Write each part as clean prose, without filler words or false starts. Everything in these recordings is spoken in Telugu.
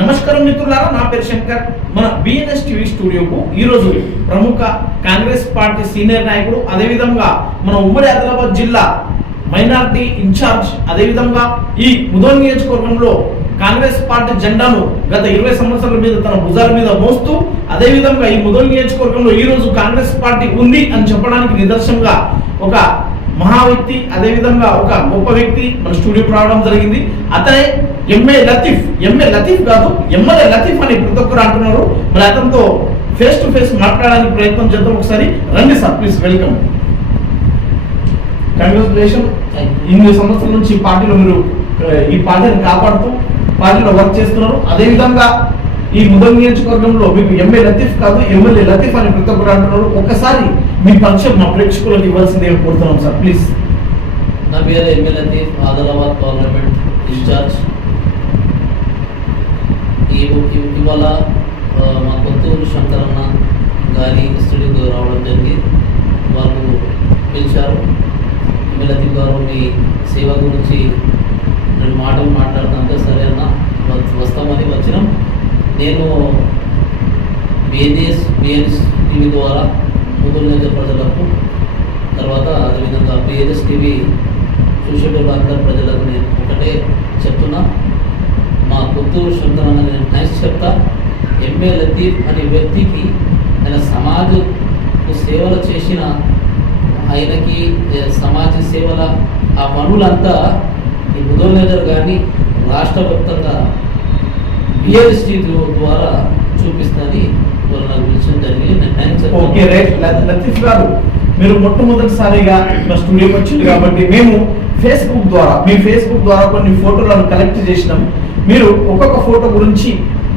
నమస్కారం మిత్రులారా, నా పేరు శంకర్. మన బిఎన్ఎస్ టీవీ స్టూడియోకు ఈరోజు ప్రముఖ కాంగ్రెస్ పార్టీ సీనియర్ నాయకుడు, అదేవిధంగా మన ఉమ్మడి ఆదిలాబాద్ జిల్లా మైనారిటీ ఇన్ఛార్జ్, అదేవిధంగా ఈ ముదోల్ నియోజకవర్గంలో కాంగ్రెస్ పార్టీ జెండాను గత 20 సంవత్సరాల మీద తన భుజాల మీద మోస్తూ, అదేవిధంగా ఈ ముదోల్ నియోజకవర్గంలో ఈ రోజు కాంగ్రెస్ పార్టీ ఉంది అని చెప్పడానికి నిదర్శనంగా ఒక మహా వ్యక్తి, అదేవిధంగా ఒక గొప్ప వ్యక్తి మన స్టూడియోకి రావడం జరిగింది. అతనే ఎంఏ లతీఫ్ కాదు, ఎమ్మెల్యే లతీఫ్ అని ప్రతి ఒక్కరు అంటున్నారు. మరి అతనితో ఫేస్ టు ఫేస్ మాట్లాడడానికి ప్రయత్నం చేద్దాం. ఒకసారి రండి సార్, ప్లీజ్ వెల్కమ్. కంగ్రాచులేషన్. 8 సంవత్సరాల నుంచి పార్టీలో మీరు ఈ పార్టీని కాపాడుతూ పార్టీలో వర్క్ చేస్తున్నారు. అదేవిధంగా ఈ ముదోల్ నియోజకవర్గంలో మీకు ఎంఏ లతీఫ్ కాదు, ఎమ్మెల్యే లతీఫ్ అని ప్రతి ఒక్కరు అంటున్నారు. ఒక్కసారి మీ పరిచయం మా ప్రేక్షకులకు ఇవ్వాల్సిందే కోరుతున్నాం సార్, ప్లీజ్. నా పేరు MA Latif, Adilabad parliament incharge. ఇవాళ మా కొత్తూరు శంకరన్న గారి స్టూడియోకి రావడం జరిగింది. వాళ్ళు పిలిచారు. ఎంఏ లతీఫ్ గారు మీ సేవ గురించి 2 మాటలు మాట్లాడుతుంటే సరే అన్న వస్తామని వచ్చినాం. నేను బిఎన్ఎస్ టీవీ ద్వారా ముదోల్ నియోజక ప్రజలకు, తర్వాత అదేవిధంగా బిఎన్ఎస్ టీవీ చూసేటోళ్ళు అందరు ప్రజలకు నేను ఒకటే చెప్తున్నా, మా కొత్తూరు శంకరన్న నేను థ్యాంక్స్ చెప్తా. ఎంఏ లతీఫ్ అనే వ్యక్తికి ఆయన సమాజకు సేవలు చేసిన, ఆయనకి సమాజ సేవల ఆ పనులంతా ఈ ముదోల్ నియోజక కానీ రాష్ట్ర వ్యాప్తంగా బిఎన్ఎస్ టీవీ ద్వారా చూపిస్తానని వాళ్ళు నాకు పిలిచడం జరిగింది. నేను థ్యాంక్స్ చెప్తాను. Okay right. లతీఫ్ గారు, మీరు మొట్టమొదటిసారిగా మా స్టూడియోకి వచ్చింది కాబట్టి మేము ఫేస్బుక్ ద్వారా కొన్ని ఫోటోలను కలెక్ట్ చేసినాం. మీరు ఒక్కొక్క ఫోటో గురించి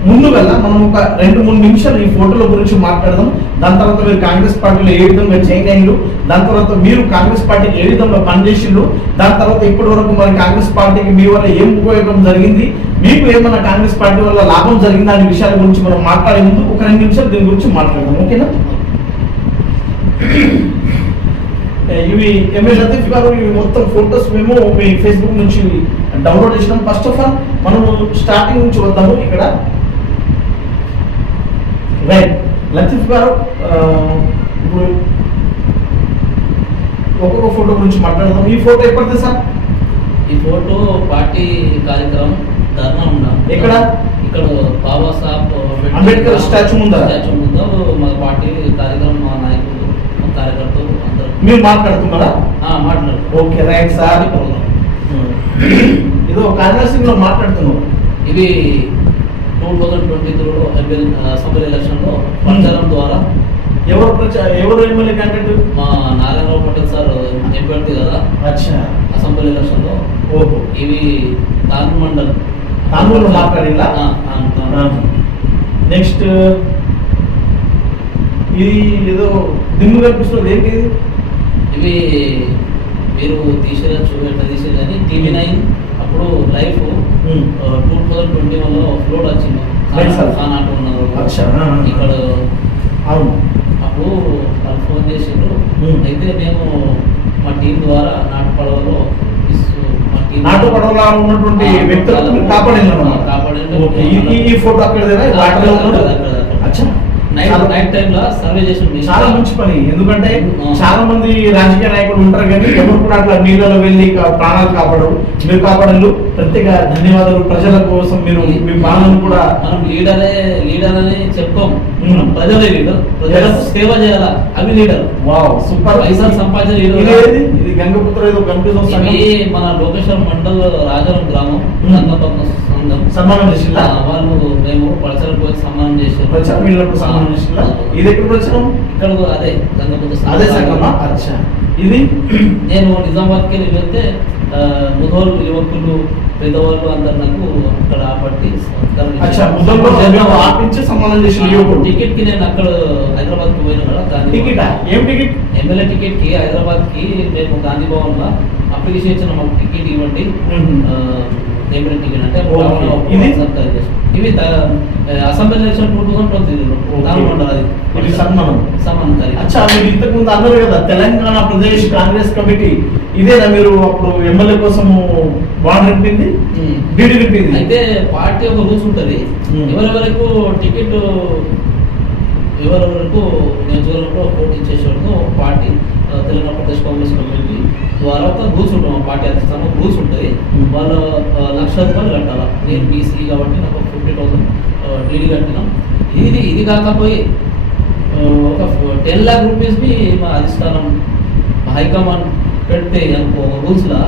ముందుగా మనం ఒక 2-3 నిమిషాలు ఈ ఫోటోల గురించి మాట్లాడదాం. దాని తర్వాత మీరు కాంగ్రెస్ పార్టీలో ఏ విధంగా జాయిన్ అయ్యారు, దాని తర్వాత మీరు కాంగ్రెస్ పార్టీకి ఏ విధంగా పనిచేసిండ్రు, దాని తర్వాత ఇప్పటి వరకు మరి కాంగ్రెస్ పార్టీకి మీ వల్ల ఏం ఉపయోగం జరిగింది, మీకు ఏమన్నా కాంగ్రెస్ పార్టీ వల్ల లాభం జరిగిందా అనే విషయాల గురించి మనం మాట్లాడే ముందు ఒక 2 నిమిషాలు దీని గురించి మాట్లాడదాం. ఓకేనా? ఇవి ఎంఏ లతీఫ్ గారు, ఇవి మొత్తం ఫోటోస్ మేము మీ ఫేస్బుక్ నుంచి డౌన్లోడ్ చేసినాం. ఫస్ట్ ఆఫ్ ఆల్ మనం స్టార్టింగ్ నుంచి వద్దాము. ఇక్కడ రైట్. లతీఫ్ గారు, ఇప్పుడు ఒక్కొక్క ఫోటో గురించి మాట్లాడదాం. ఈ ఫోటో ఎప్పటిది సార్? ఈ ఫోటో పార్టీ కార్యక్రమం ధర్నా ఉన్నాం. ఎక్కడ? ఇక్కడ బాబాసాహెబ్ అంబేద్కర్ స్టాచ్యూ ముందు మా పార్టీ కార్యక్రమం, మా నాయకులు, మా కార్యకర్తలు అందరూ. మీరు మాట్లాడుతున్నారా? మాట్లాడు. Okay right sir. ఇదో కాంగ్రెస్ లో మాట్లాడుతున్నాం. ఇవి 2023లో అసెంబ్లీ ఎలక్షన్లో ప్రచారం ద్వారా ఎవరు ఎమ్మెల్యే క్యాండిడేట్? మా నారాయణరావు పటేల్ సార్ ఎంపీ కదా. అచ్చా. అసెంబ్లీ ఎలక్షన్లో. ఓహో. ఇవి తాను మాట్లాడిలా. నెక్స్ట్ ఇది ఏదో దిమ్ము కనిపిస్తుంది, ఏంటి ఇవి? మీరు తీసేయచ్చు, ఎట్లా తీసేది అని TV9 అప్పుడు లైఫ్ 2021లో ఫ్లోడ్ వచ్చింది. ఇక్కడ అవును. అప్పుడు వాళ్ళు ఫోన్ చేసిండ్రు. అయితే మేము మా టీం ద్వారా నాటుపడవలో ఉన్నటువంటి వ్యక్తులను కాపాడింది. ఈ ఫోటో నైట్ టైం లో సర్వే చేసి చాలా మంచి పని. ఎందుకంటే చాలా మంది రాజకీయ నాయకులు ఉంటారు, కానీ ఎవరు కూడా అట్లా నీళ్ళలో వెళ్ళి ప్రాణాలు కాపాడరు. మీరు కాపాడలు. ప్రత్యేక ధన్యవాదాలు. ప్రజల కోసం మీరు మీ ప్రాణాలను కూడా. మనం లీడర్ అని చెప్పుకోం, ప్రజలే లీడర్. ప్రజలకు సేవ చేయాలా, అవి లీడర్. Wow, super. పైసలు సంపాదించిన ఇది గంగపుత్ర ఏదో కనిపిస్తుంది. మన లోకేశ్వరం మండల్ రాజారం గ్రామం గంగపట్నం సంఘం సన్మానం చేసిందా? వాళ్ళు మేము పలసలు పోయి సన్మానం చేసాం. ఇది ఎక్కడ వచ్చినాం? ఇక్కడ అదే గంగపుత్ర అదే సంఘమా? అచ్చా. ఇది నేను నిజామాబాద్కి వెళ్తే ముదోల్ యువకులు, పెద్దవాళ్ళు అందరు నాకు అక్కడ ఆపట్టి టికెట్ కి నేను అక్కడ హైదరాబాద్ కి పోయినా కదా. ఎమ్మెల్యే టికెట్ కి హైదరాబాద్ కి మేము గాంధీ భవన్ లో అప్లికేషన్ ఇచ్చిన, మాకు టికెట్ ఇవ్వండి, ఎమ్మెల్యే టికెట్ అంటే. ఇవి అసెంబ్లీ ఎలక్షన్ 2023 దానిలో అది ఇది సన్మానం. సన్మానం తారీఖు. అచ్చా, మీరు ఇంతకు ముందు అన్నారు కదా తెలంగాణ ప్రదేశ్ కాంగ్రెస్ కమిటీ, ఇదేనా మీరు అప్పుడు ఎమ్మెల్యే కోసము బాండ్ నింపింది, డీడీ నింపింది? అయితే పార్టీ ఒక రూల్స్ ఉంటుంది, ఎవరెవరకు టికెట్ ఎవరెవరకు నియోజకవర్గంలో పోటీ చేసేవాళ్ళు పార్టీ తెలంగాణ ప్రదేశ్ కాంగ్రెస్ కమిటీ ద్వారా ఒక రూల్స్ ఉంటాం, పార్టీ అధిష్టానం రూల్స్ ఉంటుంది. వాళ్ళు ₹1,00,000 కట్టాలి. నేను బీసీ కాబట్టి నాకు 50,000 డీడీ కట్టినాం. ఇది కాకపోయి ఒక 10 lakh రూపీస్ని మా అధిష్టానం హైకమాండ్ పెడితే అనుకో రూల్స్లో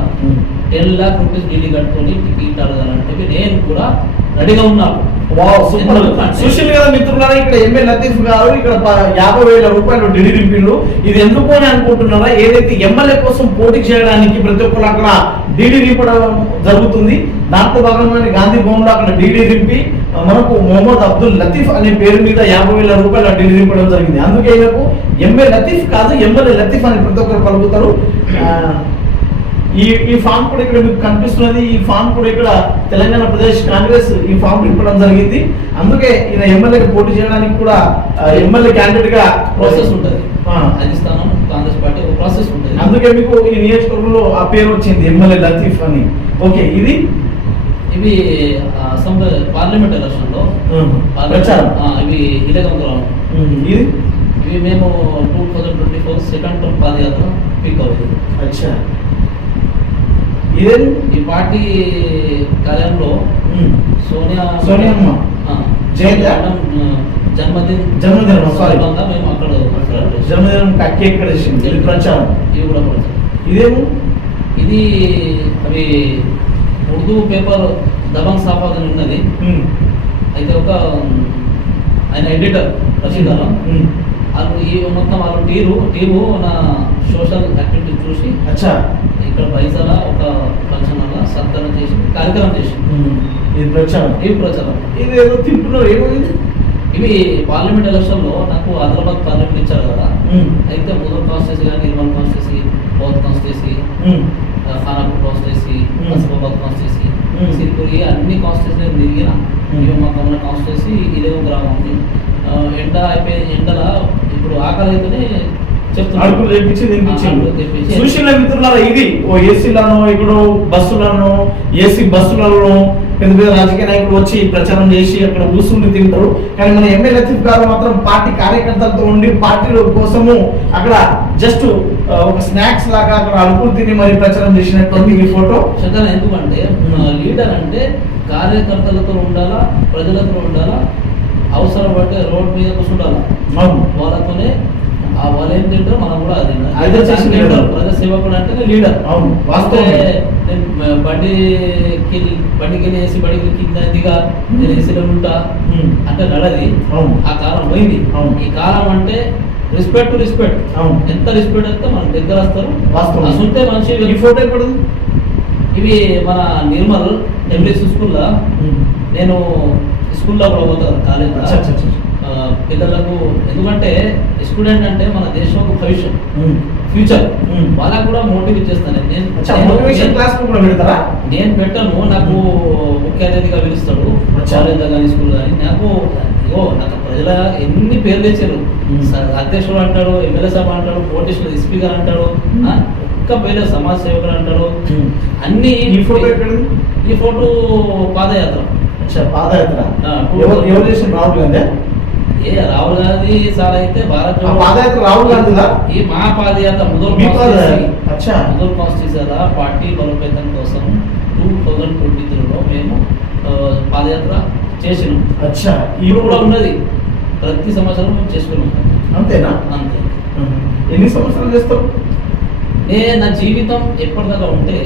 10 lakh రూపీస్ డీడీ కట్టుకొని టికెట్ అడగాలంటే నేను కూడా రెడీగా ఉన్నాను. సోషల్ కదా మిత్రులారా, ఇక్కడ ఎంఏ లతీఫ్ గారు ఇక్కడ 50,000 రూపాయలు డీడీ నింపిళ్ళు. ఇది ఎందుకు అని అనుకుంటున్నారా? ఏదైతే ఎమ్మెల్యే కోసం పోటీ చేయడానికి ప్రతి ఒక్కరు అక్కడ డీడీ నింపడం జరుగుతుంది. దాంట్లో భాగంగా గాంధీ భవన్ లో అక్కడ డీడీ నింపి మనకు మొహమ్మద్ అబ్దుల్ లతీఫ్ అనే పేరు మీద 50,000 రూపాయల డీడీ నింపడం జరిగింది. అందుకే ఈయనకు ఎంఏ లతీఫ్ కాదు, ఎమ్మెల్యే లతీఫ్ అని ప్రతి ఒక్కరు పలుకుతారు. ఈ ఫామ్ కూడా ఇక్కడ మీకు కనిపిస్తున్నది. ఈ ఫామ్ కూడా ఇక్కడ తెలంగాణ ప్రదేశ్ కాంగ్రెస్ ఈ ఫామ్ నింపడం జరిగింది. అందుకే ఈయన ఎమ్మెల్యేకి పోటీ చేయడానికి కూడా ఎమ్మెల్యే క్యాండిడేట్ గా ప్రాసెస్ ఉంటుంది, అధిష్టానం కాంగ్రెస్ పార్టీ ఒక ప్రాసెస్ ఉంటుంది. అందుకే మీకు ఈ నియోజకవర్గంలో ఆ పేరు వచ్చింది ఎమ్మెల్యే లతీఫ్ అని. ఓకే, ఇవి అసెంబ్లీ పార్లమెంట్ ఎలక్షన్ లో ప్రచారం, ఇవి ఇవి మేము 2024 సెకండ్ టర్మ్ పాదయాత్ర పిక్ అవుతుంది. అచ్చా, ఈ పార్టీ కార్యాలయంలో సోనియమ్మ జన్మదినం మేము అక్కడ జన్మదినం కేక్ కట్టేసింది. ఇది ప్రచారం, ఇది కూడా ప్రచారం. ఇదేమో ఇది అవి ఉర్దూ పేపర్ దబంగ్ సాఫాద్ అని ఉన్నది. అయితే ఒక ఆయన ఎడిటర్ రషీదారం వాళ్ళు ఈ మొత్తం వాళ్ళు టీము నా సోషల్ యాక్టివిటీ చూసి అచ్చా ఇక్కడ పైసల ఒక ఫంక్షన్ వల్ల సత్కరణ చేసి కార్యక్రమం చేసి ఇది ప్రచారం. ఇది ఏదో తింటున్నారు, ఏమైంది? ఇవి పార్లమెంట్ ఎలక్షన్ లో నాకు ఆదిలాబాద్ పార్లమెంట్ ఇచ్చారు కదా, అయితే ముదర్ కాన్స్టిట్యూన్సీ కానీ Nirmal constituency, Boath constituency, Khanapur constituency, Asifabad constituency, Siripuri అన్ని కాన్స్టిట్యూన్సీ తిరిగిన. ఇవి మా కమల కాన్స్టిట్యూన్సీ, ఇదే ఒక గ్రామం ఉంది. ఎండ అయిపోయి ఎండల ఇప్పుడు ఆకలి అయితేనే అడుగులు తెప్పించి చూసిన మిత్రులారా, ఇది ఓ ఏసీలను ఇప్పుడు బస్సులను ఏసీ బస్సులలో పెద్ద పెద్ద రాజకీయ నాయకులు వచ్చి ప్రచారం చేసి అక్కడ కూర్చుండి తింటారు. కానీ మన ఎమ్మెల్యే లతీఫ్ గారు మాత్రం పార్టీ కార్యకర్తలతో ఉండి పార్టీల కోసము అక్కడ జస్ట్ ఒక స్నాక్స్ లాగా అక్కడ అడుగులు తిని మరి ప్రచారం చేసినటువంటి ఈ ఫోటో. ఎందుకంటే లీడర్ అంటే కార్యకర్తలతో ఉండాలా, ప్రజలతో ఉండాలా, అవసరం పడితే రోడ్ మీద కూర్చుండాలా, వాళ్ళతోనే వాళ్ళు ఏం తింటారు మనం కూడా అది ప్రజా సేవకుడు అంటే లీడర్. అవును, బండికి వేసి బడికి కింద దిగా నేను ఏసీలో ఉంటా అంటే నడది. ఆ కాలం పోయింది. ఈ కాలం అంటే రెస్పెక్ట్. ఎంత రెస్పెక్ట్ అయితే మన దగ్గర వస్తారు. అసంటే మనిషి ఈ ఫోటో ఎప్పుడు? ఇవి మన నిర్మల్ ఎంబీసీ స్కూల్లో నేను స్కూల్లో కూడా పోతాను కాలేజ్ పిల్లలకు. ఎందుకంటే స్టూడెంట్ అంటే మన దేశం ఒక భవిష్యత్ ఫ్యూచర్, వాళ్ళకు కూడా మోటివేట్ ఇచ్చేస్తాను. నేను పెట్టను, నాకు ముఖ్య అతిథిగా పిలుస్తాడు కాలేజ్లో కానీ స్కూల్లో కానీ. నాకు ప్రజల ఎన్ని పేర్లు తెచ్చారు, అధ్యక్షుడు అంటాడు, ఎమ్మెల్యే సభ అంటాడు, పోటీసులు స్పీకర్ అంటాడు, ఒక్క పేరు సమాజ సేవకుడు అంటాడు. అన్ని ఈ ఫోటో పాదయాత్ర. ఎవరు చేసిన? రాహుల్ గాంధీ. రాహుల్ గాంధీ సార్ అయితే భారత్ పాదయాత్ర రాహుల్ గాంధీ ఈ మా పాదయాత్ర ముదూర్ కాన్స్టిట్యూన్సీ పార్టీ బలోపేతం కోసం 2023లో మేము పాదయాత్ర చేసినాం. ఇప్పుడు కూడా ఉన్నది, ప్రతి సంవత్సరం మేము చేసుకున్నాం. అంతేనా? అంతే. ఎన్ని సంవత్సరాలు చేస్తాం? నా జీవితం ఎప్పటిదాకా ఉంటే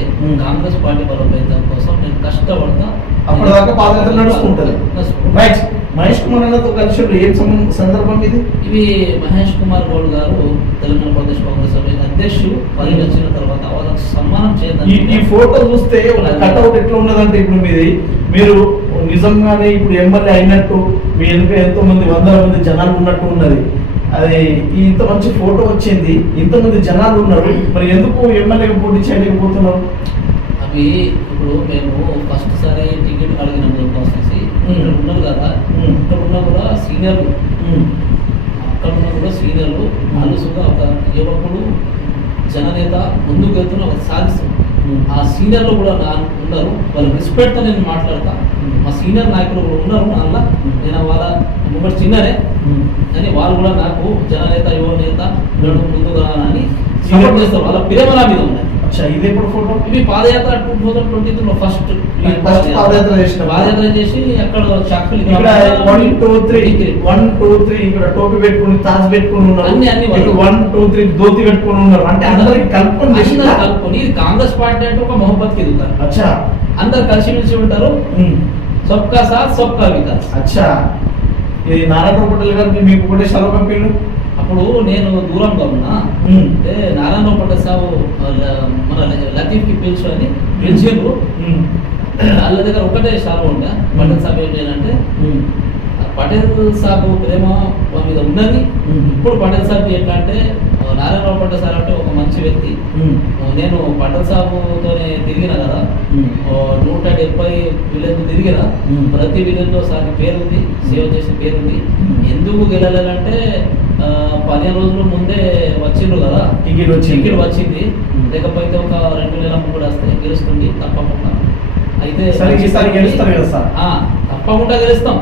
కాంగ్రెస్ పార్టీ బలోపేతం కోసం నేను కష్టపడతా. అప్పటిదాకా పాదయాత్ర నడుస్తుంటది. రైట్. మహేష్ కుమార్ అన్నతో కలిసి ఏం సందర్భం ఇది? ఇవి మహేష్ కుమార్ గౌడ్ గారు తెలంగాణ ప్రదేశ్ కాంగ్రెస్ అధ్యక్షుడు పదవి వచ్చిన తర్వాత వాళ్ళకి సన్మానం చేద్దాం. ఈ ఫోటో చూస్తే కట్అవుట్ ఎట్లా ఉన్నదంటే ఇప్పుడు మీరు నిజంగానే ఇప్పుడు ఎమ్మెల్యే అయినట్టు, మీ వెనుక ఎంతో మంది వందల మంది జనాలు ఉన్నట్టు ఉన్నది. అది ఇంత మంచి ఫోటో వచ్చింది, ఇంతమంది జనాలు ఉన్నారు, మరి ఎందుకు ఎమ్మెల్యేగా పోటీ చేయలేకపోతున్నారు? అవి ఇప్పుడు మేము ఫస్ట్ సారి టికెట్ అడిగినప్పుడు ఇక్కడ ఉన్నారు కదా, ఇక్కడ ఉన్న కూడా సీనియర్లు, అక్కడ ఉన్న కూడా సీనియర్లు, వాళ్ళు కూడా ఒక యువకుడు జననేత ముందుకు వెళ్తున్న ఒక సాధిస్తుంది. ఆ సీనియర్లు కూడా ఉన్నారు, వాళ్ళ రెస్పెక్ట్తో నేను మాట్లాడతా. మా సీనియర్ నాయకులు కూడా ఉన్నారు నాన్న, నేను వాళ్ళ ముందు చిన్నరే కానీ వాళ్ళు కూడా నాకు జననేత యువ నేత ముందుగా అని సపోర్ట్ చేస్తారు. వాళ్ళ ప్రేమ నా మీద ఉన్నాయి. ఇది ఎప్పుడు ఫోటో? ఇవి పాదయాత్ర 2023 ఫస్ట్ పాదయాత్ర చేసి అక్కడ చాకులు ఇక్కడ 1 2 3 ఇక్కడ టోపీ పెట్టుకుని తాజ్ పెట్టుకుని ఉన్నారు, అన్ని 1 2 3 ధోతి పెట్టుకుని ఉన్నారు. అంటే అందరికి కలుపుకొని ఇది కాంగ్రెస్ పార్టీ అంటే ఒక మొహబ్బత్ కి ఎదుగుతారు. అచ్చా, అందరు కలిసిమెలిసి ఉంటారు. సబ్కా సాత్ సబ్కా వికాస్. అచ్చా, ఇది నారాయణ పటేల్ గారికి మీకు ఒకటే సెలవు పంపిళ్ళు. అప్పుడు నేను దూరంగా ఉన్నా అంటే నారాయణ పటేల్ సాబు మన లతీఫ్ కి పిలిచిండ్రు. వాళ్ళ దగ్గర ఒకటే సెలవు ఉండే. పటేల్ సాబ్ ఏం చేయాలంటే పటేల్ సాబు ప్రేమ వాళ్ళ మీద ఉన్నది. ఇప్పుడు పటేల్ సాబ్ ఎట్లా అంటే నారాయణరావు పటేల్ సార్ అంటే ఒక మంచి వ్యక్తి. నేను పటేల్ సాబుతోనే తిరిగిన కదా, 170 విలేజ్ తిరిగిన. ప్రతి విలేజ్ లో సార్ పేరు ఉంది, సేవ చేసే పేరు ఉంది. ఎందుకు గెలలేదంటే 15 రోజుల ముందే వచ్చిండ్రు కదా, టికెట్ వచ్చింది. లేకపోతే ఒక 2 నెలల ముందు వస్తే గెలుస్తుంది తప్పకుండా. అయితే గెలుస్తారు కదా సార్? తప్పకుండా గెలుస్తాం.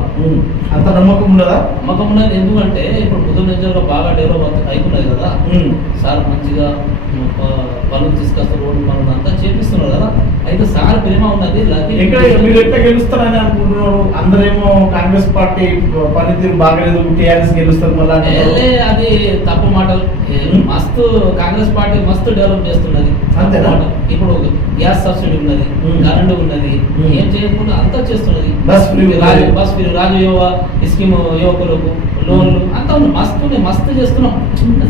అంత నమ్మకం ఉన్నదా? నమ్మకం ఉన్నది. ఎందుకంటే ఇప్పుడు ముదురు నియోజకవర్గంలో బాగా డెవలప్ అయిపోయినది కదా, సార్ మంచిగా పనులు తీసుకొస్తారు, రోడ్డు పనులు అంతా చేపిస్తున్నారు కదా. అయితే సార్ ప్రేమ ఉన్నది. మీరు ఎట్లా గెలుస్తారని అనుకుంటున్నారు? అందరేమో కాంగ్రెస్ పార్టీ పనితీరు బాగలేదు, టీఆర్ఎస్ గెలుస్తారు మళ్ళీ. అది తప్పు మాటలు. మస్తు కాంగ్రెస్ పార్టీ మస్తు డెవలప్ చేస్తున్నది. అంతేనా? ఇప్పుడు గ్యాస్ సబ్సిడీ ఉన్నది, కరెంట్ ఉన్నది, ఏం చేయకుండా అంతా చేస్తున్నది. బస్ ఫ్రీ, రాజయువ స్కీమ్, యువకులకు లోన్లు అంతా మస్తు చేస్తున్నాం.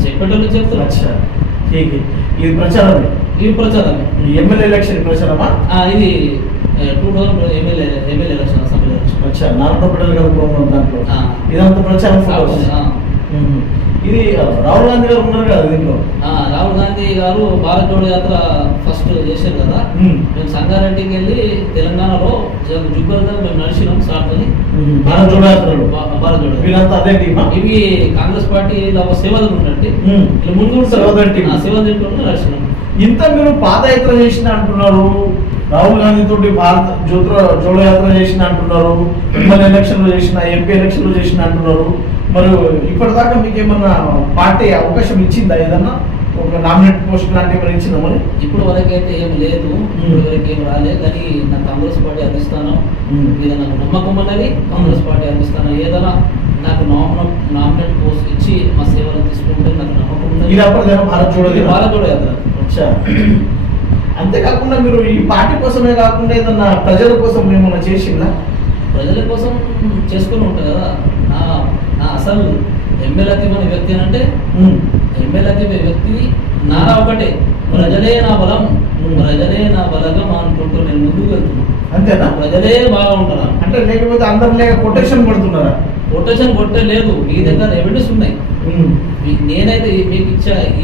చెప్పేటోళ్ళు చెప్తున్నారు. ఇది ప్రచారమే, ఎమ్మెల్యే ఎలక్షన్ ప్రచారమా? ఇది 2000 MLA election, assembly election. Narayana Patel గారు దాంట్లో ఇదంతా ప్రచారం. ఇది రాహుల్ గాంధీ గారు ఉన్నారు కదా దీంట్లో. రాహుల్ గాంధీ గారు భారత్ జోడో యాత్ర ఫస్ట్ చేశారు కదా. మేము సంగారెడ్డికి వెళ్ళి తెలంగాణలో జుగ్గలుగా మేము నడిచినాం సార్తోని. భారత్ జోడో యాత్రలో ఇవి కాంగ్రెస్ పార్టీ సేవలు ఉన్నట్టు ముందు సేవలు నడిచినాం. ఇంత మీరు పాదయాత్ర చేసిన అంటున్నారు, రాహుల్ గాంధీ తోటి భారత్ జోడో యాత్ర చేసిన అంటున్నారు, ఎమ్మెల్యే ఎలక్షన్ లో చేసిన, ఎంపీ ఎలక్షన్ లో చేసిన అంటున్నారు. మరి ఇప్పటిదాకా మీకు ఏమన్నా పార్టీ అవకాశం ఇచ్చిందా? ఏదన్నా ఒక నామినేట్ పోస్ట్ లాంటి ఏమైనా ఇచ్చిందా? మరి ఇప్పుడు వరకైతే ఏం లేదు, ఇప్పుడు వరకు ఏం రాలేదు. కానీ నాకు కాంగ్రెస్ పార్టీ అందిస్తాను మీద నాకు నమ్మకం ఉన్నది. కాంగ్రెస్ పార్టీ అందిస్తాను. ఏదైనా నాకు నామినేట్ పోస్ట్ ఇచ్చి మా సేవలు తీసుకుంటే నాకు నమ్మకం ఉన్నది. ఇది అప్పుడు భారత్ జోడో యాత్ర. అంతేకాకుండా మీరు ఈ పార్టీ కోసమే కాకుండా ఏదన్నా ప్రజల కోసం ఏమన్నా చేసిందా? ప్రజల కోసం చేసుకుని ఉంటాయి కదా. నా అసలు ఎమ్మెల్యే అనే వ్యక్తి అంటే ఎమ్మెల్యే వ్యక్తి నారా ఒకటే, ప్రజలే నా బలం, ప్రజలే నా బలగం అనుకుంటూ నేను ముందుకు వెళ్తున్నాను. అంతేనా? ప్రజలే బాగా ఉంటారా అంటే, లేకపోతే అందరు లేక కొటేషన్ కొడుతున్నారా? కొటేషన్ కొట్టలేదు. మీ దగ్గర ఎవిడెన్స్ ఉన్నాయి. నేనైతే మీకు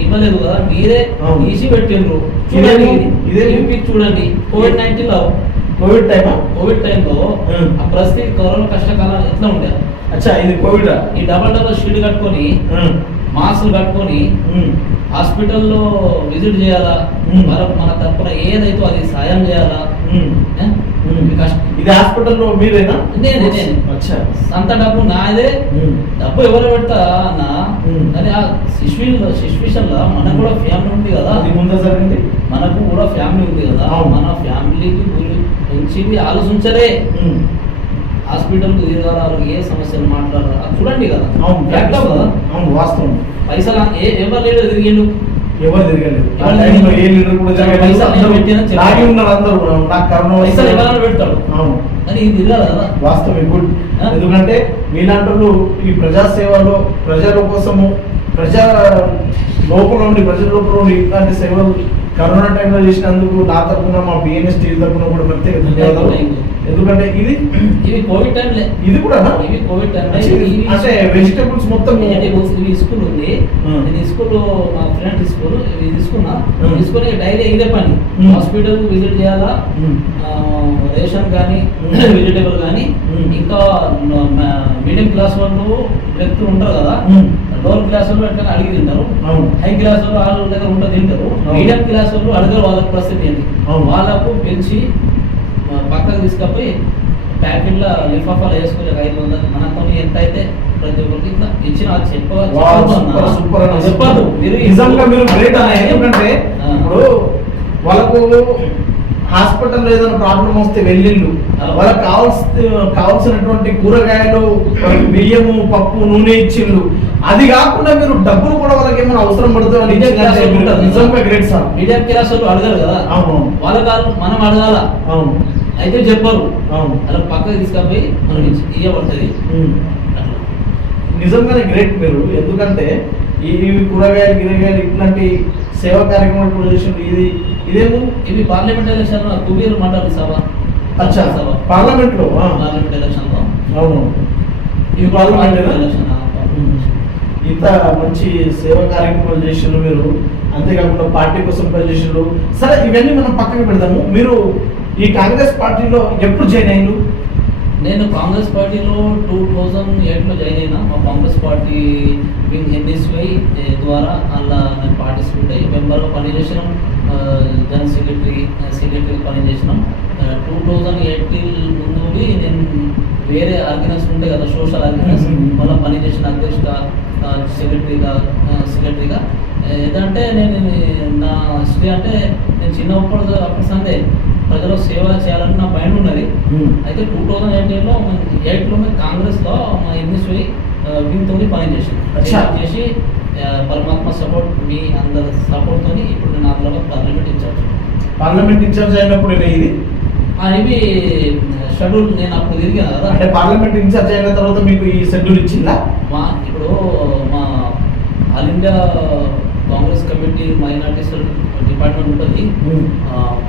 ఇవ్వలేదు కదా, మీరే తీసి పెట్టిండ్రు. చూడండి కోవిడ్ టైంలో ఆ పరిస్థితి, కరోనా కష్టకాలం ఎట్లా ఉండే. అచ్చా, ఇది కోవిడ్. ఈ డబల్ షీట్ కట్టుకొని, మాస్కులు కట్టుకొని హాస్పిటల్లో విజిట్ చేయాలా, మన తరపున ఏదైతే అది సాయం చేయాలా. ఇది హాస్పిటల్లో మీరేనా? నేనే. అంత డబ్బు నాదే. డబ్బు ఎవరు పెడతా అన్న, కానీ ఆ సిచ్యువేషన్ లో మనకు కూడా ఫ్యామిలీ ఉంది కదా. అది ముందే జరిగింది. మనకు కూడా ఫ్యామిలీ ఉంది కదా. మన ఫ్యామిలీకి గురించి ఆలోచించలే. హాస్పిటల్ కు తిరగాలి, ఏ సమస్యలు మాట్లాడాలి చూడండి కదా. అవును, వాస్తవం. పైసలు ఎవరు లేడు, తిరిగిండు. ఎవరు తిరగలేదు. ఏ లీడర్ కూడా పెడతాడు. కానీ ఇది తిరగాలి కదా. వాస్తవం, గుడ్. ఎందుకంటే మీలాంటి ఈ ప్రజాసేవలో ప్రజల కోసము, ప్రజా లోపల ఉండి, ప్రజల లోపల ఉండి ఇట్లాంటి సేవలు కరోనా టైంలో చేసినందుకు నా తరఫున, మా బిఎన్ఎస్ టీవీ తరఫున కూడా ప్రత్యేక ధన్యవాదాలు. ఎందుకంటే ఇవి కోవిడ్ టైంలే, ఇది కూడా ఇవి కోవిడ్ టైం అంటే వెజిటబుల్స్ మొత్తం వెజిటేబుల్స్. ఇవి స్కూల్ ఉంది, నేను స్కూల్ మా ఫ్రెండ్ స్కూల్ ఇవి తీసుకున్నా. తీసుకొని డైలీ ఇదే పని, హాస్పిటల్ విజిట్ చేయాలా, రేషన్ కానీ వెజిటేబుల్ కానీ. ఇంకా మీడియం క్లాస్ వాళ్ళు వ్యక్తులు ఉంటారు కదా, లోవర్ క్లాస్ వాళ్ళు ఎట్లా అడిగి తింటారు, హై క్లాస్ వాళ్ళు వాళ్ళ దగ్గర ఉంటుంది తింటారు. మీడియం క్లాస్ వాళ్ళు అడగరు, వాళ్ళ పరిస్థితి ఏంటి. వాళ్ళకు పెంచి పక్కకు తీసుకపోయి ప్యాకెట్ల లిఫాఫాలు వేసుకొని 500 మనతో ఎంత అయితే ప్రతి ఒక్కరికి ఇట్లా ఇచ్చిన చెప్పదు. నిజంగా మీరు గ్రేట్ అన్న. ఎందుకంటే ఇప్పుడు వాళ్ళకు హాస్పిటల్ ఏదైనా ప్రాబ్లం వస్తే వెళ్ళిళ్ళు, వాళ్ళకి కావాల్సినటువంటి కూరగాయలు, బియ్యము, పప్పు, నూనె ఇచ్చిళ్ళు. అది కాకుండా మీరు డబ్బులు కూడా వాళ్ళకి ఏమైనా అవసరం పడుతుంది. నిజంగా గ్రేట్ సార్. మీడియం క్లాస్ వాళ్ళు అడగారు కదా, వాళ్ళ కాదు మనం అడగాల. అవును, అయితే చెప్పరు, అలా పక్కకి తీసుకపోయి మనకి ఇవ్వబడుతుంది. నిజంగానే గ్రేట్ మీరు. ఎందుకంటే ఈ కూరగాయలు గిరగాయలు ఇట్లాంటి సేవా కార్యక్రమాలు కూడా చేసిండ్రు. ఇదేమో ఇవి పార్లమెంట్ ఎలక్షన్ కుబీర్ మండలి సభ. అచ్చా, పార్లమెంట్ లో పార్లమెంట్ ఎలక్షన్ లో. అవును, ఇవి పార్లమెంట్ ఎలక్షన్. ఇంత మంచి సేవా కార్యక్రమాలు చేసిండ్రు మీరు. అంతేకాకుండా పార్టీ కోసం పనిచేసిండ్రు. సరే, ఇవన్నీ మనం పక్కన పెడదాము. మీరు ఈ కాంగ్రెస్ పార్టీలో ఎప్పుడు జాయిన్ అయ్యిండు? నేను కాంగ్రెస్ పార్టీలో 2008లో జాయిన్ అయినా. మా కాంగ్రెస్ పార్టీ వింగ్ ఎన్ఎస్వై ద్వారా అలా నేను పార్టిసిపేట్ అయ్యి మెంబర్గా పనిచేసినాం. General secretary పనిచేసినాం. 2018 ముందు నేను వేరే ఆర్గనైజేషన్ ఉండే కదా, సోషల్ ఆర్గనైజేషన్, మళ్ళీ పనిచేసిన అధ్యక్ష సెక్రటరీగా. ఏదంటే నేను నా హిస్టరీ అంటే నేను అప్పటి సందే ప్రజలకు సేవ చేయాలని నా పైన ఉన్నది. అయితే 2018లో కాంగ్రెస్లో మా ఎన్ఎస్వై వింగ్తో పనిచేసి పరమాత్మ సపోర్ట్, మీ అందరి సపోర్ట్తో ఇప్పుడు నేను ఆదిలాబాద్ పార్లమెంట్ ఇన్ఛార్జ్ అయినప్పుడు ఇది షెడ్యూల్ నేను అప్పుడు తిరిగాను కదా. అంటే పార్లమెంట్ ఇన్ఛార్జ్ అయిన తర్వాత మీకు ఈ షెడ్యూల్ ఇచ్చిందా? ఇప్పుడు మా all India Congress committee minority cell department ఉంటుంది.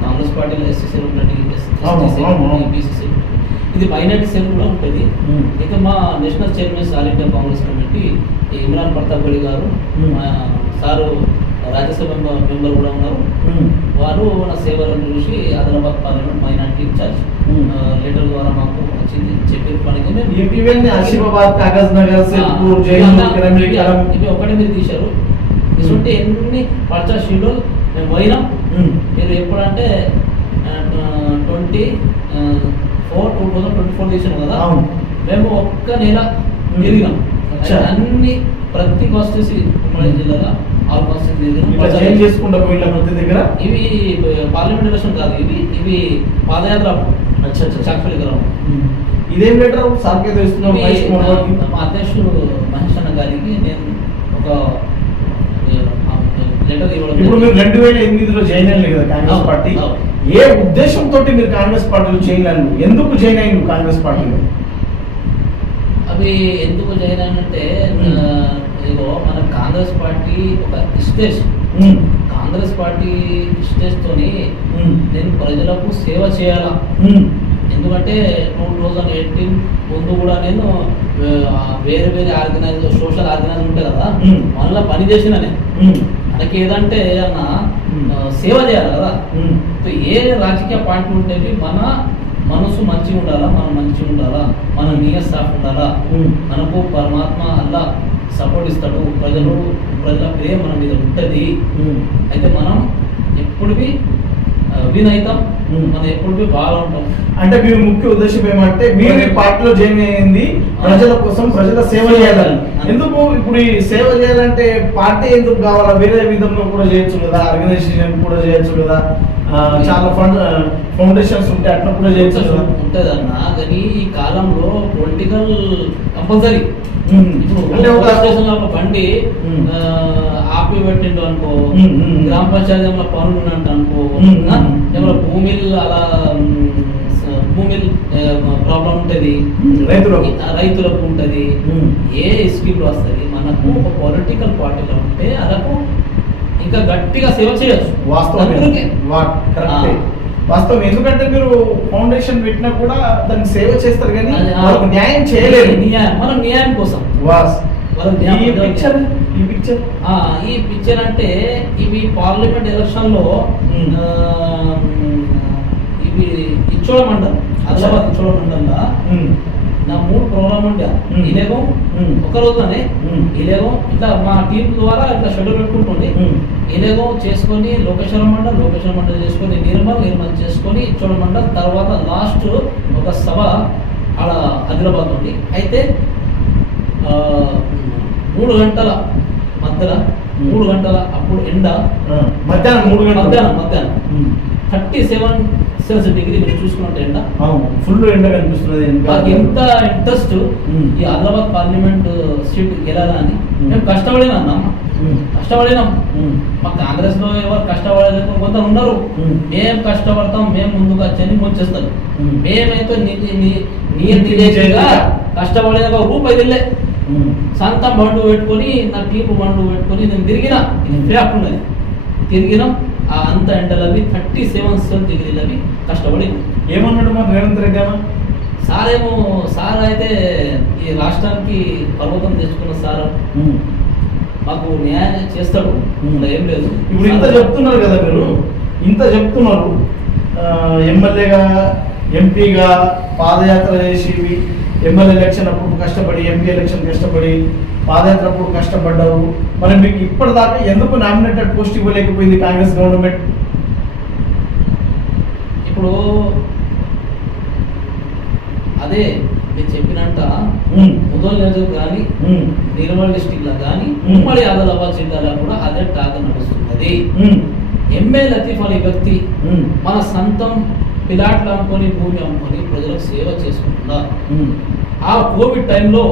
కాంగ్రెస్ పార్టీలో ఎస్సీ ఉంటుంది, బీసీ. ఇది మైనార్టీ సెల్ కూడా ఉంటుంది. ఇక మా national chairman all India Congress committee Imran Pratap Reddy గారు, సారు రాజ్యసభ మెంబర్ కూడా ఉన్నారు. వారు నా సేవలను చూసి Adilabad parliament minority incharge letter ద్వారా మాకు వచ్చింది. చెప్పిన పనికి ఆసిఫాబాద్, కాగజ్ నగర్, ఇవి ఒకటే మీరు తీశారు. ఇటువంటి ఎన్ని పర్చా షెడ్యూల్ మేము పోయినాం. మీరు ఎప్పుడంటే 2024 తీసాం కదా, మేము ఒక్క నెల తిరిగినాం. అన్ని ప్రతి కాన్స్టిట్యూన్సీ ఉమ్మడి జిల్లాలో ఆల్ కాన్స్టిట్యూన్సీ చేసుకుంటా పోయిన ప్రతి దగ్గర. ఇవి పార్లమెంట్ ఎలక్షన్ కాదు, ఇవి పాదయాత్ర. చాకపల్లి గ్రామం. ఇదేం లెటర్ సార్కే తెలుస్తున్నాం. మా అధ్యక్షుడు మహేష్ అన్న గారికి నేను ఒక లెటర్ ఇవ్వడం. ఇప్పుడు మీరు 2008లో జాయిన్ అయ్యారు కదా కాంగ్రెస్ పార్టీ. ఏ ఉద్దేశంతో మీరు కాంగ్రెస్ పార్టీలో జాయిన్ అయ్యారు? ఎందుకు జాయిన్ అయ్యారు కాంగ్రెస్ పార్టీలో? అవి ఎందుకు జాయిన్ అయినంటే, ఇదిగో మన కాంగ్రెస్ పార్టీ ఒక స్టేజ్, కాంగ్రెస్ పార్టీ స్టేజ్ తోని నేను ప్రజలకు సేవ చేయాలా. ఎందుకంటే 2018 ముందు కూడా నేను వేరే ఆర్గనైజర్, సోషల్ ఆర్గనైజర్ ఉంటాయి కదా, మళ్ళీ పని చేసిన మనకి ఏదంటే అన్న సేవ చేయాలి కదా. ఏ రాజకీయ పార్టీ ఉంటేవి మన మనసు మంచిగా ఉండాలా, మనం మంచిగా ఉండాలా, మన నియత సాఫ్ ఉండాలా, మనకు పరమాత్మ అల్లా సపోర్ట్ ఇస్తాడు, ప్రజల ప్రేమ మన మీద ఉంటుంది. అయితే మనం ఎప్పుడువి వినైతాం, మనం ఎప్పుడు బాగుంటాం. అంటే మీ ముఖ్య ఉద్దేశం ఏమంటే మీరు ఈ పార్టీలో జాయిన్ అయ్యింది ప్రజల కోసం, ప్రజల సేవ చేయాలని. ఎందుకు ఇప్పుడు ఈ సేవ చేయాలంటే పార్టీ ఎందుకు కావాలా? వేరే విధంగా కూడా చేయొచ్చు కదా, ఆర్గనైజేషన్ కూడా చేయొచ్చు కదా, చాలా ఫౌండేషన్స్ ఉంటాయి, అట్లా కూడా చేయొచ్చు కదా. ఉంటుంది అన్న, కానీ ఈ కాలంలో పొలిటికల్ కంపల్సరీ. అంటే ఒక బండి ఆపి పెట్టిండు అనుకో, గ్రామ పంచాయతీ ఏమైనా పనులు ఉన్నట్టు అనుకో, ఏమైనా భూమి ప్రాబ్లం ఉంటది, రైతులకు ఉంటది, ఏ స్కీమ్లు వస్తుంది. మనకు ఒక పొలిటికల్ పార్టీలో ఉంటే అలాకు ఇంకా గట్టిగా సేవ చేయొచ్చు. వాస్తవం. ఎందుకంటే మీరు ఫౌండేషన్ పెట్టినా కూడా దానికి సేవ చేస్తారు కానీ అది వాళ్ళకు న్యాయం చేయలేరు. మనం న్యాయం కోసం వాస్ వాళ్ళకి ఈ న్యాయం పిక్చర్ ఈ పిక్చర్ ఈ పిక్చర్ అంటే ఇవి పార్లమెంట్ ఎలక్షన్ లో ఇవి ఇచ్చోడ మండలం, ఆదిలాబాద్ ఇచ్చోడ మండలంలో నా 3 ప్రోగ్రామ్ ఉండే. ఇలేగో ఒక రోజునే ఇలేగో ఇట్లా మా టీం ద్వారా ఇట్లా షెడ్యూల్ పెట్టుకుంటుండే. ఇలేగో చేసుకొని లోకేశ్వర మండల్ చేసుకొని నిర్మల్ చేసుకొని ఇచ్చోడ మండల్, తర్వాత లాస్ట్ ఒక సభ ఆడ ఆదిలాబాద్ నుండి. అయితే 3 గంటల మధ్యలో 3 గంటల అప్పుడు ఎండ, మధ్యాహ్నం 3 గంటల మధ్యాహ్నం 37 డిగ్రీ మీరు చూసుకున్నట్టు ఎండ, ఫుల్ ఎండ కనిపిస్తుంది. నాకు ఎంత ఇంట్రెస్ట్ ఈ ఆదిలాబాద్ పార్లమెంట్ సీట్ గెలాలని. మేము కష్టపడినాం, మా కాంగ్రెస్ లో ఎవరు కష్టపడలేదు, కొంత ఉన్నారు. మేము కష్టపడతాం, మేము ముందుకు వచ్చని వచ్చేస్తాం. మేమైతే నిజంగా కష్టపడేది ఒక రూపాయి వెళ్ళే సొంతం బండు పెట్టుకొని, నా టీపు బండు పెట్టుకొని నేను తిరిగినాం. ఆ అంత ఎండలవి 37 డిగ్రీలవి కష్టపడి. ఏమన్నాడు మన రేవంత్ రెడ్డి అన్న? సార్ అయితే ఈ రాష్ట్రానికి పర్వతం తెచ్చుకున్న సార్ మాకు న్యాయం చేస్తాడు, ఏం లేదు. ఇప్పుడు ఇంత చెప్తున్నారు కదా మీరు, ఇంత చెప్తున్నారు. ఎమ్మెల్యేగా ఎంపీగా పాదయాత్ర చేసి, ఎమ్మెల్యే ఎలక్షన్ అప్పుడు కష్టపడి, ఎంపీ ఎలక్షన్ కష్టపడి, పాదయాత్ర అప్పుడు కష్టపడ్డావు. మరి మీకు ఇప్పటిదాకా ఎందుకు నామినేటెడ్ పోస్ట్ ఇవ్వలేకపోయింది కాంగ్రెస్ గవర్నమెంట్? ఇప్పుడు అదే మీరు చెప్పినట్ట ముదోల్ నియోజకవర్గం కానీ నిర్మల్ డిస్టిక్ లో కానీ ఉమ్మడి ఆదిలాబాద్ జిల్లాలో కూడా అదే టాక్ నడుస్తున్నది. ఎంఏ లతీఫ్ అనే వ్యక్తి మన సొంతం పిలాట్లు అమ్ముకొని, భూమి అమ్ముకొని ప్రజలకు సేవ చేసుకుంటున్నా. ఆ కోవిడ్ టైంలో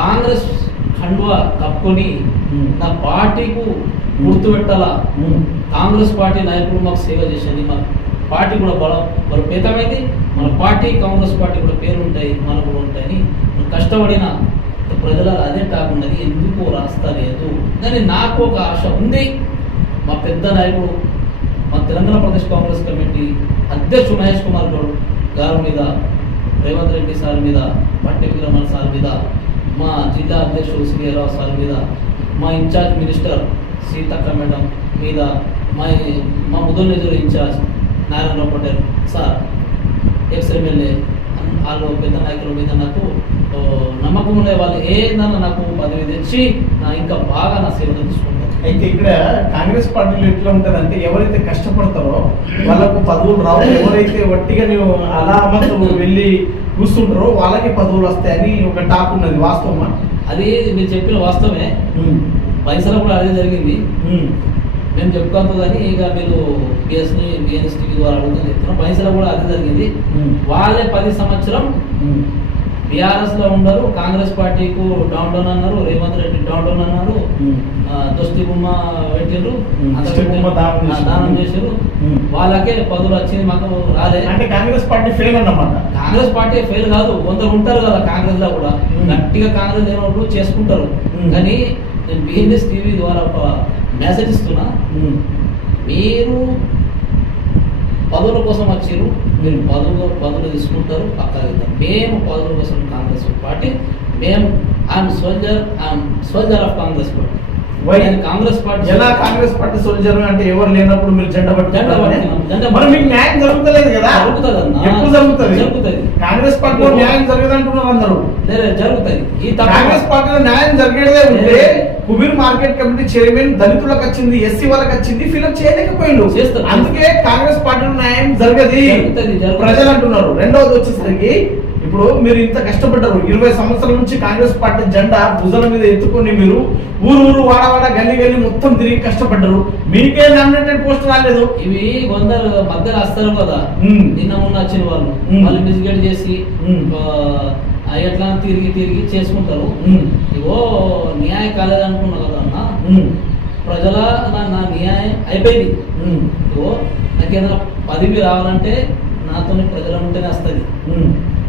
కాంగ్రెస్ ఖండువా కప్పుకొని నా పార్టీకు గుర్తు పెట్టాలా, కాంగ్రెస్ పార్టీ నాయకులు మాకు సేవ చేసేది, మా పార్టీ కూడా బలోపేతమైంది, మన పార్టీ కాంగ్రెస్ పార్టీ కూడా పేరు ఉంటాయి, మనకు కూడా ఉంటాయని కష్టపడిన ప్రజల అదే కాకున్నది. ఎందుకు రాస్తలేదు కానీ నాకు ఒక ఆశ ఉంది. మా పెద్ద నాయకుడు, మా తెలంగాణ ప్రదేశ్ కాంగ్రెస్ కమిటీ అధ్యక్షుడు మహేష్ కుమార్ గౌడ్ గారి మీద, రేవంత్ రెడ్డి సార్ మీద, పట్టి విక్రమణ సార్ మీద, మా జిల్లా అధ్యక్షుడు శ్రీరావు సార్ మీద, మా ఇన్ఛార్జ్ మినిస్టర్ సీతక్క మేడం మీద, మా ముదోల్ నియోజకవర్గ incharge Narayanarao Patel sir, ex MLA వాళ్ళు పెద్ద నాయకుల మీద నాకు నమ్మకం ఉండే. వాళ్ళు ఏదన్నా నాకు పదవి తెచ్చి ఇంకా బాగా నా సేవ తీసుకుంటారు. అయితే ఇక్కడ కాంగ్రెస్ పార్టీలో ఎట్లా ఉంటుందంటే, ఎవరైతే కష్టపడతారో వాళ్ళకు పదవులు రావు, ఎవరైతే వట్టిగా అలామతు వెళ్ళి కూర్చుంటారో వాళ్ళకి పదవులు వస్తాయని ఒక టాక్ ఉన్నది. వాస్తవమా? అది మీరు చెప్పిన వాస్తవమే. పైసలు కూడా అదే జరిగింది. మేము చెప్పుకోవద్దు కానీ ఇక మీరు బిఎస్ టీవీ ద్వారా అడుగుతుంది చెప్తున్నాం. పైసలు కూడా అదే జరిగింది. వాళ్ళే 10 సంవత్సరం బీఆర్ఎస్ లో ఉండరు, కాంగ్రెస్ పార్టీకు డౌన్ అన్నారు, రేవంత్ రెడ్డి డౌన్ అన్నారు, దోస్తి బొమ్మ పెట్టిండ్రు, దానం చేసారు. వాళ్ళకే పదవులు వచ్చింది, మాకు రాలే. అంటే కాంగ్రెస్ పార్టీ ఫెయిల్ అన్నమాట. కాంగ్రెస్ పార్టీ ఫెయిల్ కాదు, కొందరు ఉంటారు కదా కాంగ్రెస్ లో కూడా గట్టిగా కాంగ్రెస్ లేనప్పుడు చేసుకుంటారు. కానీ నేను బిఎన్ఎస్ టీవీ ద్వారా ఒక మెసేజ్ ఇస్తున్నా, మీరు పదవుల కోసం వచ్చారు, మీరు పదవులు తీసుకుంటారు పక్కన. మేము పదవుల కోసం కాంగ్రెస్ పార్టీ, మేము I'm soldier of Congress party. Congress party ఎలా కాంగ్రెస్ పార్టీ సోల్జర్ అంటే ఎవరు లేనప్పుడు మీరు జెండా పట్టుకుంటారు. మీకు న్యాయం జరుగుతలేదు కదా? ఎప్పుడు జరుగుతుంది? కాంగ్రెస్ పార్టీలో న్యాయం జరగదు అంటున్నారు అందరూ. జరుగుతుంది. ఈ కాంగ్రెస్ పార్టీలో న్యాయం జరిగేదే ఉంటే కుబీర్ మార్కెట్ కమిటీ చైర్మన్ దళితులకు వచ్చింది, ఎస్సీ వాళ్ళకి వచ్చింది, ఫిల్అప్ చేయలేకపోయిండు. అందుకే కాంగ్రెస్ పార్టీలో న్యాయం జరగది ప్రజలు అంటున్నారు. రెండవది వచ్చేసరికి, ఇప్పుడు మీరు ఇంత కష్టపడ్డారు, 20 సంవత్సరాల నుంచి కాంగ్రెస్ పార్టీ జెండా భుజాల మీద ఎత్తుకొని మీరు ఊరు వాడవాడ గల్లీ గల్లీ మొత్తం తిరిగి కష్టపడ్డారు. మీకే నామినేటెడ్ పోస్ట్ రాలేదు. ఇవి కొందరు మధ్యలో వస్తారు కదా, నిన్న మొన్న వచ్చిన వాళ్ళు మిస్గైడ్ చేసి ఎట్లా తిరిగి చేసుకుంటారు. ఇగో న్యాయం కాలేదనుకున్నా కదా అన్న, ప్రజల నా న్యాయం అయిపోయింది. ఇగో నాకు ఏదైనా పదవి రావాలంటే నాతోని ప్రజల ఉంటేనే వస్తుంది.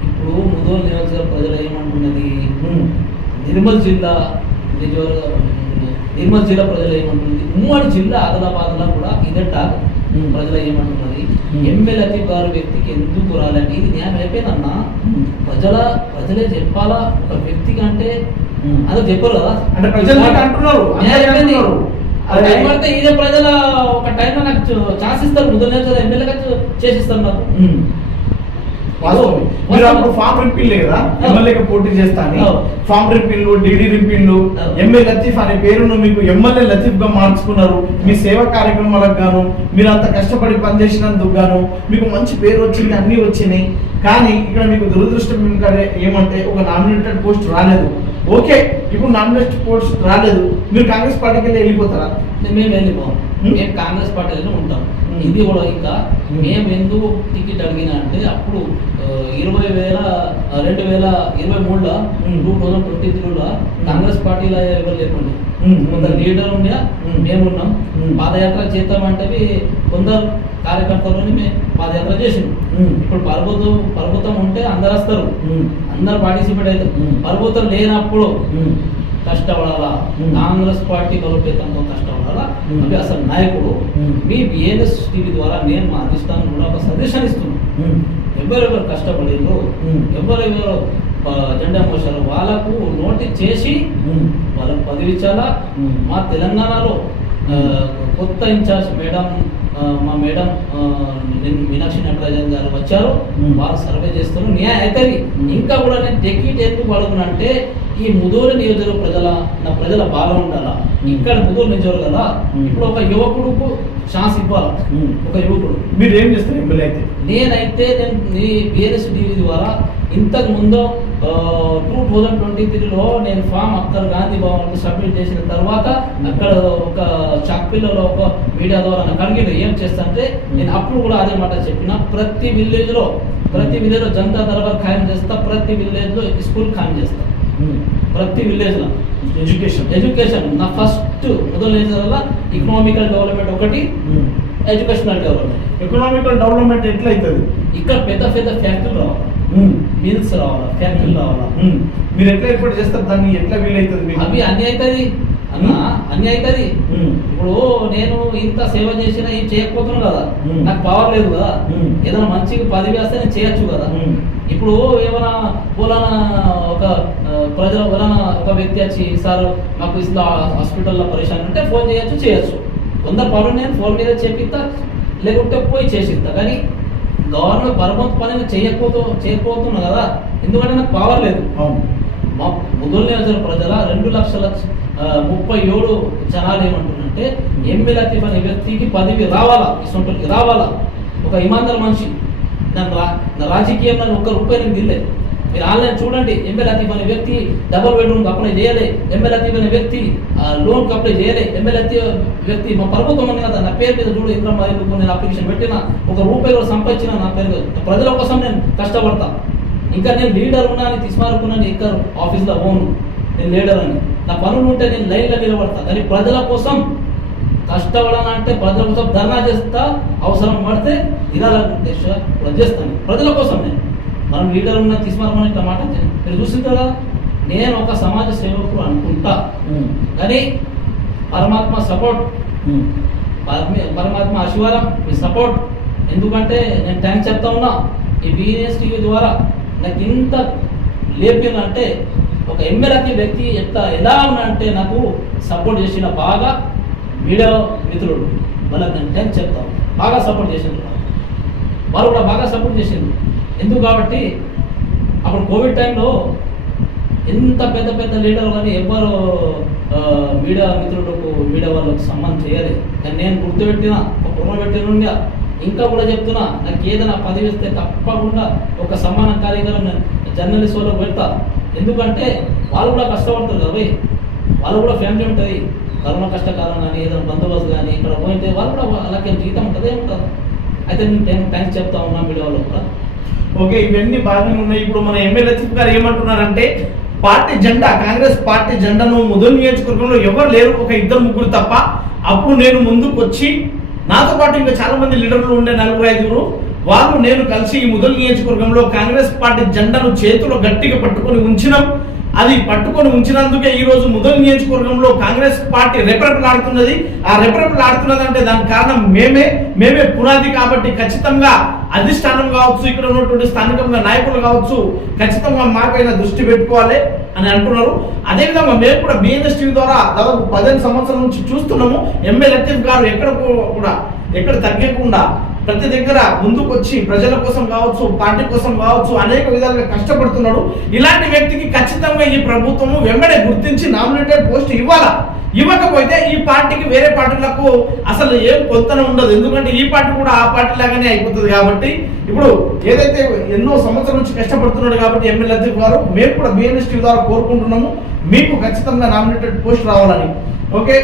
ఇప్పుడు ముదోల్ నియోజకవర్గ ప్రజలు ఏమంటున్నది, నిర్మల్ జిల్లా ప్రజలు ఏమంటున్నది, ఉమ్మడి జిల్లా ఆదిలాబాద్లో కూడా ఇదే టాక్. ప్రజలు ఏమంటున్నది ఎమ్మెల్యే లతీఫ్ గారు వ్యక్తికి ఎందుకు రాలని ఇది న్యాయం అయిపోయిందన్నా. ప్రజలే చెప్పాలా ఒక వ్యక్తికి అంటే అదే చెప్పరు కదా అంటే ప్రజలు అంటున్నారు టైం పడితే ఇదే ప్రజల ఒక టైంలో నాకు ఛాన్స్ ఇస్తారు, ముద్ర ఎమ్మెల్యేగా చేసిస్తారు నాకు. మీరు అప్పుడు ఫామ్ రిపీల్ కదా ఎమ్మెల్యేగా పోటీ చేస్తాను, ఫామ్ రిపీల్ డిడి రిపీల్ ఎమ్మెల్యే లతీఫ్ అనే పేరును మీకు ఎమ్మెల్యే లతీఫ్ గా మార్చుకున్నారు. మీ సేవా కార్యక్రమాలకు గాను మీరు అంత కష్టపడి పనిచేసినందుకు గాను మీకు మంచి పేరు వచ్చింది, అన్ని వచ్చినాయి. కానీ ఇక్కడ మీకు దురదృష్టం ఏమంటే ఒక నామినేటెడ్ పోస్ట్ రాలేదు. ఓకే, ఇప్పుడు నామినేటెడ్ పోస్ట్ రాలేదు, మీరు కాంగ్రెస్ పార్టీకి వెళ్ళి వెళ్ళిపోతారా? మేము వెళ్ళిపోం, మేము కాంగ్రెస్ పార్టీలో ఉంటాం. ఇది కూడా ఇంకా మేము ఎందుకు టికెట్ అడిగినా అంటే అప్పుడు 2023లో 2023లో కాంగ్రెస్ పార్టీలో ఎవరు లేకుండా కొందరు లీడర్ ఉండే మేమున్నాం. పాదయాత్ర చేద్దామంటే కొందరు కార్యకర్తలని మేము పాదయాత్ర చేసినాం. ఇప్పుడు పర్వతం ఉంటే అందరు వస్తారు, అందరు పార్టిసిపేట్ అవుతారు. పర్వతం లేనప్పుడు కష్టపడాలా, కాంగ్రెస్ పార్టీ బలోపేతంతో కష్టపడాలా. అవి అసలు నాయకుడు మీ బిఎన్ఎస్ టీవీ ద్వారా నేను మా అధిష్టానం కూడా ఒక సజెషన్ ఇస్తున్నాను. ఎవరెవరు కష్టపడిందో ఎవరెవరు జెండా మోసారు వాళ్ళకు నోటీస్ చేసి వాళ్ళకు పదవి ఇచ్చాలా. మా తెలంగాణలో కొత్త ఇన్ఛార్జ్ మేడం మా మేడం మీనాక్షి నటరాజన్ గారు వచ్చారు, వాళ్ళు సర్వే చేస్తారు, న్యాయం అవుతుంది. ఇంకా కూడా నేను టికెట్ ఎందుకు అడుగుతున్నా అంటే ఈ ముదూరు నియోజకవర్గ ప్రజల బాగా ఉండాలా. ఇక్కడ ముదూరు నియోజకవర్గం కదా, ఇప్పుడు ఒక యువకుడుకు ఛాన్స్ ఇవ్వాలి. ఒక యువకుడు మీరు ఏం చేస్తారు ఎమ్మెల్యే అయితే? నేనైతే బిఎన్ఎస్ టీవీ ద్వారా ఇంతకు ముందు 2023లో నేను ఫామ్ అక్కర్ గాంధీ భవన్కి సబ్మిట్ చేసిన తర్వాత అక్కడ ఒక చాక్పిల్లలో ఒక మీడియా ద్వారా నాకు అడిగిన ఏం చేస్తా అంటే నేను అప్పుడు కూడా అదే మాట చెప్పిన. ప్రతి విలేజ్ లో జనతా దర్బార్ ఖాయం చేస్తా, ప్రతి విలేజ్ లో స్కూల్ ఖాయం చేస్తా. ప్రతి విలేజ్ లో ఎడ్యుకేషన్ నా ఫస్ట్ మొదలు ఎకనామికల్ డెవలప్మెంట్ ఒకటి, ఎడ్యుకేషనల్ డెవలప్మెంట్. ఎకనామికల్ డెవలప్మెంట్ ఎట్లా అవుతుంది? ఇక్కడ పెద్ద ఫ్యాక్టరీలు రావాలి, మిల్స్ రావాలా, ఫ్యాక్టరీలు రావాలా. మీరు ఎట్లా ఏర్పాటు చేస్తారు దాన్ని? ఎట్లా వీలవుతుంది? అవి అన్ని అవుతుంది అన్న, అన్ని అవుతుంది. ఇప్పుడు నేను ఇంత సేవ చేసినా ఏం చేయకపోతున్నాను కదా, నాకు పవర్ లేదు కదా. ఏదైనా మంచిగా పదవి వస్తే నేను చేయొచ్చు కదా. ఇప్పుడు ఏమైనా పోలానా ఒక ప్రజలు ఒక వ్యక్తి వచ్చి సార్ మాకు ఇట్లా హాస్పిటల్లో పరిశాన్ అంటే ఫోన్ చేయొచ్చు. కొందరు పనులు నేను ఫోన్ మీద చెప్పిస్తా, లేకుంటే పోయి చేసిస్తా. కానీ గవర్నమెంట్ పరమంత పని చేయకపోతున్నా కదా, ఎందుకంటే నాకు పవర్ లేదు. మా ముదూరు నియోజకవర్గ ప్రజల 2,37,000 జనాలు ఏమంటున్నారంటే ఎమ్మెల్యే లతీఫ్ అనే వ్యక్తికి పదవి రావాలా, ఇసొంటికి రావాలా. ఒక ఇమాందర్ మనిషి నా రాజకీయంలో ₹1 నేను దిల్లేదు. మీరు ఆన్లైన్ చూడండి, ఎమ్మెల్యే లతీఫ్ అనే వ్యక్తి డబుల్ బెడ్రూమ్ అప్లై చేయలే, ఎమ్మెల్యే లతీఫ్ అనే వ్యక్తి లోన్ అప్లై చేయలే, ఎమ్మెల్యే వ్యక్తి మా ప్రభుత్వం ఉంది కదా, నా పేరు మీద చూడు ఇంద్రం మరియు నేను అప్లికేషన్ పెట్టిన ₹1 కూడా సంపాదించిన నా పేరు ప్రజల కోసం నేను కష్టపడతా. ఇంకా నేను లీడర్ ఉన్నా అని తీసుమారుకున్నాను, ఇంకా ఆఫీస్లో ఓను నేను లీడర్ అని. నా పనులు ఉంటే నేను లైన్లో నిలబడతా. కానీ ప్రజల కోసం కష్టపడాలంటే ప్రజల కోసం ధర్నా చేస్తా, అవసరం పడితే ఇరాల చేస్తాను ప్రజల కోసం. నేను మనం లీడర్ ఉన్న తీసుమారమని ఇట్లా మాట మీరు చూసింది కదా. నేను ఒక సమాజ సేవకుడు అనుకుంటా, కానీ పరమాత్మ సపోర్ట్, పరమాత్మ ఆశీర్వాదం, మీ సపోర్ట్. ఎందుకంటే నేను థ్యాంక్స్ చెప్తా ఉన్నా ఈ బిఎన్ఎస్ టీవీ ద్వారా. నాకు ఇంత లేపిందంటే ఒక ఎమ్మెల్యే వ్యక్తి ఎలా ఉన్నా అంటే నాకు సపోర్ట్ చేసిన బాగా మీడియా మిత్రుడు, వాళ్ళకి నేను థ్యాంక్స్ చెప్తాను. బాగా సపోర్ట్ చేసిండ్రు, వాళ్ళు కూడా బాగా సపోర్ట్ చేసిండ్రు. ఎందుకు కాబట్టి అప్పుడు కోవిడ్ టైంలో ఎంత పెద్ద లీడర్ కానీ ఎవరు మీడియా మిత్రులకు మీడియా వాళ్ళకు సంబంధం చేయలేదు. కానీ నేను గుర్తుపెట్టిన పెట్టిన ఇంకా కూడా చెప్తున్నా, నాకు ఏదైనా పదవి ఇస్తే తప్పకుండా ఒక సమాన కార్యక్రమం నేను జర్నలిస్ట్ వాళ్ళకు పెడతా. ఎందుకంటే వాళ్ళు కూడా కష్టపడతారు కదా, వాళ్ళు కూడా ఫ్యామిలీ ఉంటుంది. కరోనా కష్టకాలం కానీ ఏదైనా బందోబస్తు కానీ ఇక్కడ పోయింటే వాళ్ళు కూడా వాళ్ళకి జీతం ఉంటుంది, ఏముంటుంది. అయితే నేను థ్యాంక్స్ చెప్తా ఉన్నా మీడియా వాళ్ళు కూడా. ఓకే, ఇవన్నీ బాగానే ఉన్నాయి. ఇప్పుడు మన ఎమ్మెల్యే లతీఫ్ గారు ఏమంటున్నారంటే పార్టీ జెండా, కాంగ్రెస్ పార్టీ జెండాను ముదూరు నియోజకవర్గంలో ఎవరు లేరు, ఒక 2-3 తప్ప. అప్పుడు నేను ముందుకు వచ్చి నాతో పాటు ఇంకా చాలా మంది లీడర్లు ఉండే 4-5 వాళ్ళు నేను కలిసి ఈ ముదూరు నియోజకవర్గంలో కాంగ్రెస్ పార్టీ జెండాను చేతిలో గట్టిగా పట్టుకొని ఉంచినాం. అది పట్టుకొని ఉంచినందుకే ఈ రోజు ముదల్ నియోజకవర్గంలో కాంగ్రెస్ పార్టీ రెపరెపలాడుతున్నది. ఆ రెపరెపలాడుతున్నది అంటే దానికి కారణం మేమే పునాది కాబట్టి ఖచ్చితంగా అధిష్టానం కావచ్చు, ఇక్కడ ఉన్నటువంటి స్థానికంగా నాయకులు కావచ్చు, ఖచ్చితంగా మాపైన దృష్టి పెట్టుకోవాలి అని అంటున్నారు. అదేవిధంగా మేము కూడా బిఎన్ఎస్ టీవీ ద్వారా దాదాపు 15 సంవత్సరాల నుంచి చూస్తున్నాము. ఎంఏ లతీఫ్ గారు ఎక్కడ తగ్గకుండా ప్రతి దగ్గర ముందుకు వచ్చి ప్రజల కోసం కావచ్చు, పార్టీ కోసం కావచ్చు అనేక విధాలుగా కష్టపడుతున్నాడు. ఇలాంటి వ్యక్తికి ఖచ్చితంగా ఈ ప్రభుత్వము వెంబడే గుర్తించి నామినేటెడ్ పోస్ట్ ఇవ్వకపోతే ఈ పార్టీకి వేరే పార్టీలకు అసలు ఏం పొంతన ఉండదు. ఎందుకంటే ఈ పార్టీ కూడా ఆ పార్టీ లాగానే అయిపోతుంది. కాబట్టి ఇప్పుడు ఏదైతే ఎన్నో సంవత్సరాల నుంచి కష్టపడుతున్నాడు కాబట్టి ఎంఏ లతీఫ్ గారు, మేము కూడా బిఎన్ఎస్ టీవీ ద్వారా కోరుకుంటున్నాము మీకు ఖచ్చితంగా నామినేటెడ్ పోస్ట్ రావాలని. ఓకే,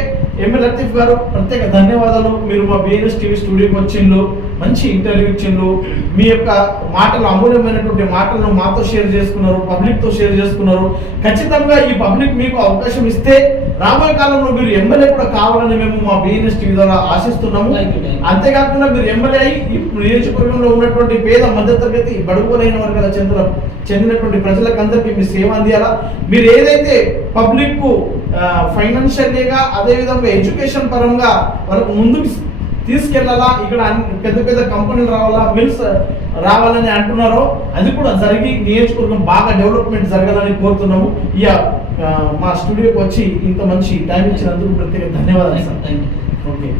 ఎంఏ లతీఫ్ గారు ప్రత్యేక ధన్యవాదాలు. మీరు మా బిఎన్ఎస్ టీవీ స్టూడియోకి వచ్చిండ్రు, మంచి ఇంటర్వ్యూ ఇచ్చిండ్రు, మీ యొక్క మాటలు అమూల్యమైనటువంటి మాటలను మాతో షేర్ చేసుకున్నారు, పబ్లిక్ తో షేర్ చేసుకున్నారు. ఖచ్చితంగా ఈ పబ్లిక్ మీకు అవకాశం ఇస్తే రాబోయే కాలంలో మీరు ఎమ్మెల్యే కూడా కావాలని మేము మా బిఎన్ఎస్ టీవీ ద్వారా ఆశిస్తున్నాము. అంతేకాకుండా మీరు ఎమ్మెల్యే అయి ఈ నియోజకవర్గంలో ఉన్నటువంటి పేద మధ్యతరగతి బడుగులైన వర్గాల చెందినటువంటి ప్రజలకు అందరికీ మీ సేవ అందియాలా. మీరు ఏదైతే పబ్లిక్ కు ఫైనాన్షియల్గా అదేవిధంగా ఎడ్యుకేషన్ పరంగా వాళ్ళకు ముందుకు తీసుకెళ్లాలా, ఇక్కడ పెద్ద పెద్ద కంపెనీలు రావాలా, మిల్స్ రావాలని అంటున్నారో అది కూడా జరిగి నియోజకవర్గం బాగా డెవలప్మెంట్ జరగాలని కోరుతున్నాము. మా స్టూడియోకి వచ్చి ఇంత మంచి టైం ఇచ్చినందుకు ప్రత్యేక ధన్యవాదాలు సార్. Thank you. ఓకే.